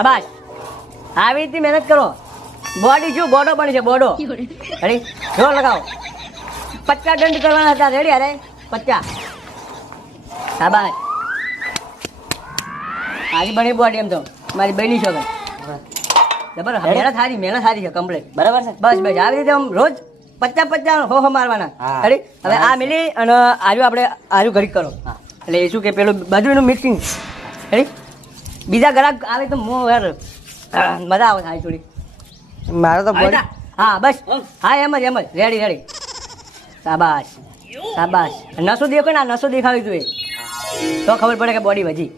શાબાશ. આવી રીતે મહેનત કરો. બોડી શું? બોડો બની છે બોડો. રેડી જોર લગાવો. પચાસ દંડ કરવાના હતા. રેડી અરે પચાસ શાબાશ. આજે બની બોડી એમ તો. મારી બની છો બરાબર મહેનત સારી મહેનત સારી છે કમ્પ્લીટ બરાબર છે. બસ બસ. આવી રીતે આમ રોજ પચાસ પચાસ હો હો. મારવાના. રેડી હવે આ મિલી અને આજુ આપણે આજુ ઘડી કરો. એટલે એ શું કે પેલું બાજુનું મિક્સિંગ રેડી બીજા ગ્રાહક આવે તો મો યાર મજા આવે થાય થોડી મારે તો હા બસ. હા એમ જ એમ જ. રેડી રેડી શાબાશ. શાબાશ. નસો દેખો ને આ નસો દેખાવી એ તો ખબર પડે કે બોડી વધી.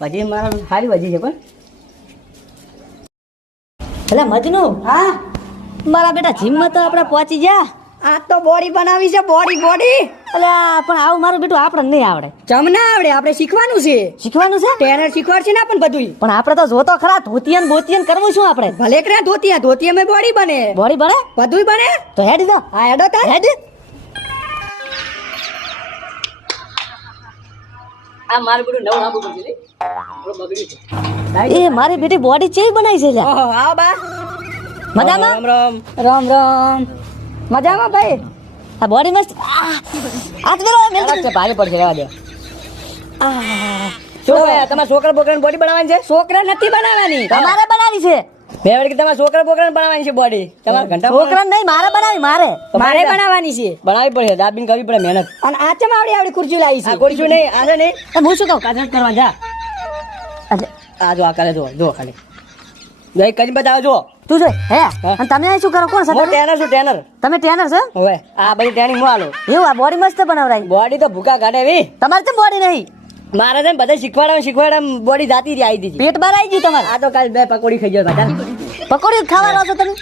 વધી મારા સારી વધી છે પણ. એટલે મજનુ હા? મારા બેટા જીમમાં તો આપણે પહોંચી ગયા. આ તો બોડી બનાવી છે બોડી બોડી એટલે પણ આવું મારું બેટું આપણે નહીં આવડે. ચમ ના આવડે આપણે શીખવાનું છે. શીખવાનું છે? ટ્રેનર શીખવાડશે ને પણ બધું પણ આપણે તો જોતો ખરા ધોતિયન બોતિયન કરવું શું આપણે? ભલે કરે ધોતિયા ધોતિયા મેં બોડી બને. બોડી બને? બધું બને. તો હેડ દો હા હેડો તાર. હેડ. આ મારું બેટું નવું પડશે બગડ્યું છે. એ મારી બેટી બોડી ચેવી બનાવી છે લ્યા? આ આવો બા. મજામાં? રામ રામ. રામ રામ. મજામાં ભાઈ? આ બોડી મસ્ત આ તો મેલો ભારે પડશે રહેવા દે. તમારા છોકરા બોકરાની બોડી બનાવવાની છે? છોકરા નથી બનાવવાની. તમારે બનાવી છે. વાર કે તમારા છોકરા બોકરાને બનાવવાની છે બોડી તમારા ઘંટા છોકરા નહીં મારે બનાવી મારે. મારે બનાવવાની છે. બનાવવી પડશે દાબીન કરવી પડે મહેનત. અને આ ચમ આવડી આવડી ખુરશી લાવી છે? ખુરશી નહીં આજે નહીં. હું શું કહું? કસરત કરવા જા. આ જો આ કરે જો જો ખાલી. જો એક કરી બતાવો જો. તું જોઈ હે અને તમે અહીં શું કરો? કોણ છે હું તમે? ટ્રેનર છું ટેનર તમે ટેનર છો? હવે આ બધી ટ્રેનિંગ હું આલો એવું આ બોડી મસ્ત બનાવરાય. બોડી તો ભૂકા કાઢે એવી તમારે તો બોડી નહીં. મારે છે બધા શીખવાડવા શીખવાડવા બોડી જાતી રહી આવી દીધી. પેટ બહાર આવી ગયું તમારે? આ તો કાલ બે પકોડી ખાઈ ગયો બધા પકોડી ખાવા રહો છો તમે?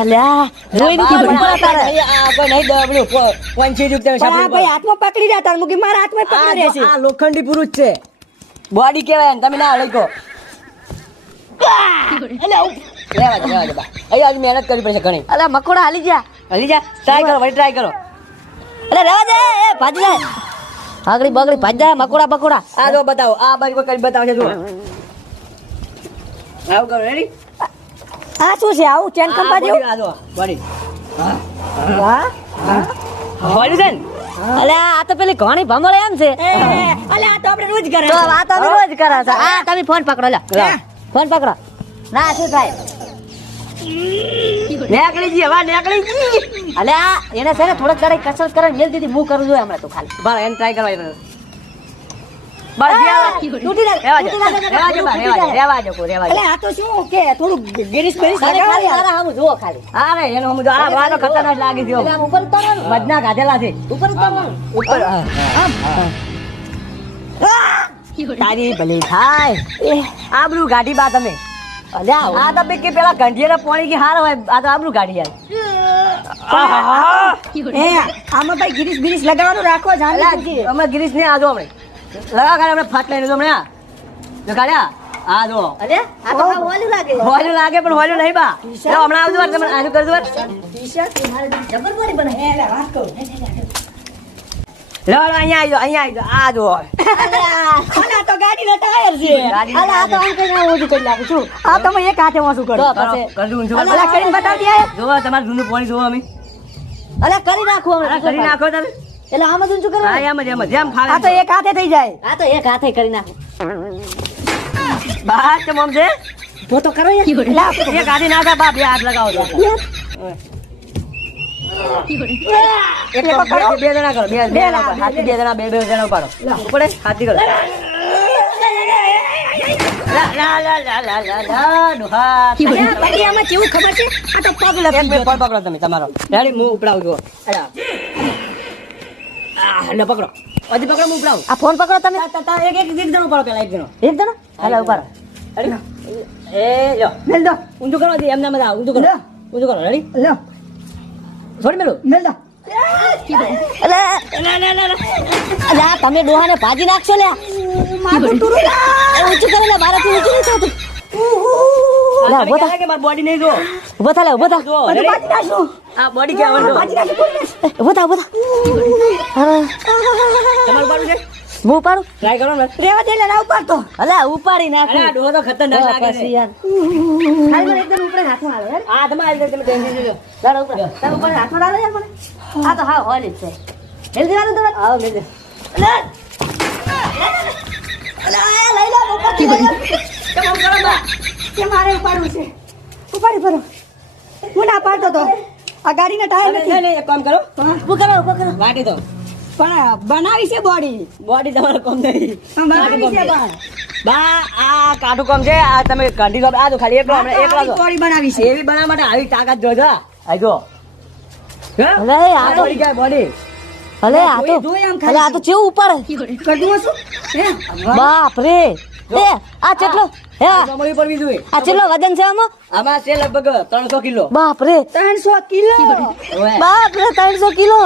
અલ્યા જોઈ નથી ભૂખા તારે. આ કોઈ નહીં દબડ્યું પંચી રૂપિયા ભાઈ હાથમાં પકડી જા તાર મૂકી મારા હાથમાં પકડી રહેશે આ લોખંડી પુરુષ છે. બોડી કહેવાય તમે ના લખો મહેનત કરવી પડશે ઘણી. અલ્યા મકોડા હાલી જા હાલી જા ટ્રાય કરો વળી ટ્રાય કરો. અરે રહેવા દે એ ભાજી આગળી બગડી ભાજી મકોડા બકોડા આ જો બતાવો આ બાજુ કરી બતાવશે જો આવ કરો રેડી આ શું છે આવું ચેન કંપા જેવું આ જો બોડી હા? બોડી છે ને? અલ્યા આ તો પેલી ઘણી ભમળ એમ છે. અલે આ તો આપણે રોજ કરે તો આ તો રોજ કરે છે. આ તમે ફોન પકડો લ્યો. લો. ફોન પકડો. ના શું થાય? નેકળી ગઈ હવે નેકળી અલે આ એને છે ને થોડોક દાડે કસરત કરે મેલ દીધી. હું કરું જોઈએ હમણાં તું ખાલી. બસ એને ટ્રાય કરવા દે. બસ જે આવે. તૂટી જાય, રહેવા દે. તૂટી જાય, રહેવા દે બા, રહેવા દે. રહેવા દે કોઈ, રહેવા દે. અલે આ તો શું કે થોડું ગિરીશ ગિરીશ ખાલી લગાવો ખાલી યાર. તારા હામું જુઓ ખાલી. હા રે એનો સમજો આ આ તો ખતરનાક લાગી ગયો. ઉપર ગાધેલા છે. ઉપર ઉપર. તારી ભલે થાય એ આબરૂ ગાડી બા તમે. અલ્યા આ તો કે પેલા ગંઢિયાના પાણી કે હાર હોય આ તો આબરૂ ગાડી યાર એ આમાં ભાઈ ગિરીશ ગિરીશ લગાવવાનું રાખો જાણ અમે ગિરીશ ને આજો આપણે હમણે. લગા કાઢે આપણે ફાટ લઈને હમણે. આ જો. અરે આ તો લાગે. પણ હોલું નહીં બા. હમણાં આવજો તમે આજુ કરજો બનાવી વાત કહું. લો લો અહીંયા આવી અહીંયા આવી જાઓ આ જો આના આ તો ગાડીના ટાયર છે અલા આ તો આમ કઈ ના ઓછું કરી નાખું છું આ તમે એક હાથે ઓછું કરો તો કરો, ઊંચું. અલા કરીને બતાવતી દે જોવો તમારું જૂનું પાણી જોવો અમે અલા કરી નાખું અમે કરી નાખો તમે એટલે આમાં શું હા કરવાનું એમ જ એમ જ જેમ ફાવે આ તો એક હાથે થઈ જાય આ તો એક હાથે કરી નાખું બા છે મોમ છે તો તો કરો યાર એક હાથે ના થાય બા બે હાથ લગાવો તો. તો બે- જણા કરો બે બે હાથી બે જણા બે બે જણા ઉપાડો ઉપડે હાથી કરો. પકડો તમે તમારો. રેડી હું ઉપડાવું. આ, લે પકડો. હજી પકડો હું ઉપડાવું. આ ફોન પકડો તમે. એક એક એક જણો ઉપાડો પેલા એક જણો. એક જણા? હાલો ઊભા રેડી? એ લો મેલ દો ઊંધું કરો એમને એમ જ આ, ઊંધું કરો. ઊંધું કરો રેડી લો છોડી મેલું મેલ. દો અલે અલે આ તમે ડોહાને ભાજી નાખશો લે માથું ટૂરું. ઊંચું કરો લે મારાથી ઊંચું નહીં થતું. લા, ઊભો થા. કે મારી બોડી નહીં જો. ઊભો થા લે ઊભો થા. જો બધું રેડી? બાજી નાખશું. આ બોડી નાખશું ને. અરે, તમારું બારું છે? હું ઉપાડું? ટ્રાય કરો ને રેવા દે લે ઉપાડતો. અલા ઉપાડી નાખું. તો ખતરનાક લાગે છે યાર. ખાલી મને એકદમ ઉપરે હાથમાં આલો યાર આ તમે આવી તમે ટેન્શન લેજો ચાલો ઉપર. ચાલો ઉપર હાથમાં ડાલો યાર મને. આ તો હા હોલી છે. હેલ દેવાનું તમે આવો મેં અલે. અલે લઈ લો ઉપરથી લઈ લો. કરો બા? કે મારે ઉપાડવું છે. ઉપાડી ભરો હું ના પાડતો તો. આ ગાડીનો ટાયર નથી. કામ કરો. ઉભું કરો ઉભું કરો. વાટી દો પણ બનાવી છે બોડી બોડી તમારો કોમ નહીં. બનાવી છે પણ. બા આ કાઠું કોમ છે આ તમે કાઢી લો આ તો ખાલી એકલો આપણે એકલો બોડી બનાવી છે. એવી બનાવવા માટે આવી તાકાત જોજો આ જો. હે? આ તો બોડી ક્યાં બોડી અલે આ તો અલે આ તો ચેવું ઉપર? બાપ રે આ કેટલો હે. આ કમળી પડવી જોઈએ. આ કેટલો વજન છે આમાં? આમાં છે લગભગ ત્રણસો કિલો. બાપ રે. ત્રણસો કિલો. બાપ રે ત્રણસો કિલો.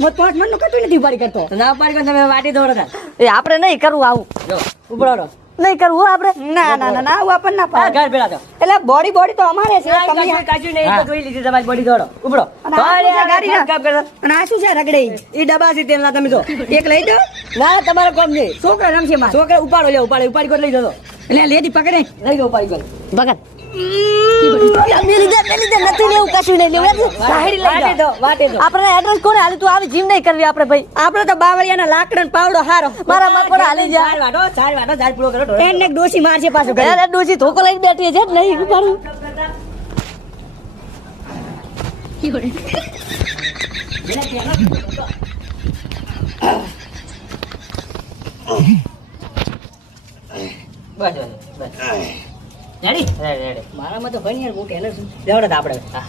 મત પાંચ મણનું નથી ઉપાડી કરતો. ના પાડી તમે વાટી દો રકા એ આપણે નહીં કરવું આવું. જો ઉપડો. નહીં કરવું આપણે? ના ના ના ના આવું આપણને ના આ પાડે ઘર ભેળા તો એટલે બોડી બોડી તો અમારે છે તમે કાચું કાચું નહીં તો જોઈ લીધી તમારી બોડી દોડો ઉપડો. ગાડી ના? કાપ કરતા. અને આ શું છે રગડે? ઈ ડબ્બા છે તેલના તમે જો. એક લઈ દો. ના તમારો કોમ નહીં. છોકરા રમશે માર. છોકરા ઉપાડો લે ઉપાડો ઉપાડી કરી લઈ જતો એટલે લેડી પકડે. લઈ દો ઉપાડી કરી ભગત આપણે એડ્રેસ કોને તું આવી જીમ નહીં કરવી આપણે ભાઈ આપણે તો બાવળિયાના લાકડા પાવડો હારો મારા મકોડા હાલી જા ચાર વાટો ચાર વાટો ચાર પૂરો કરો એને ડોસી લઈને બેઠી છે નહીં બસ બસ. રેડી રેડી રેડી મારામાં તો ઘણી યાર હું એને છું. લેવડે આપણે. હા.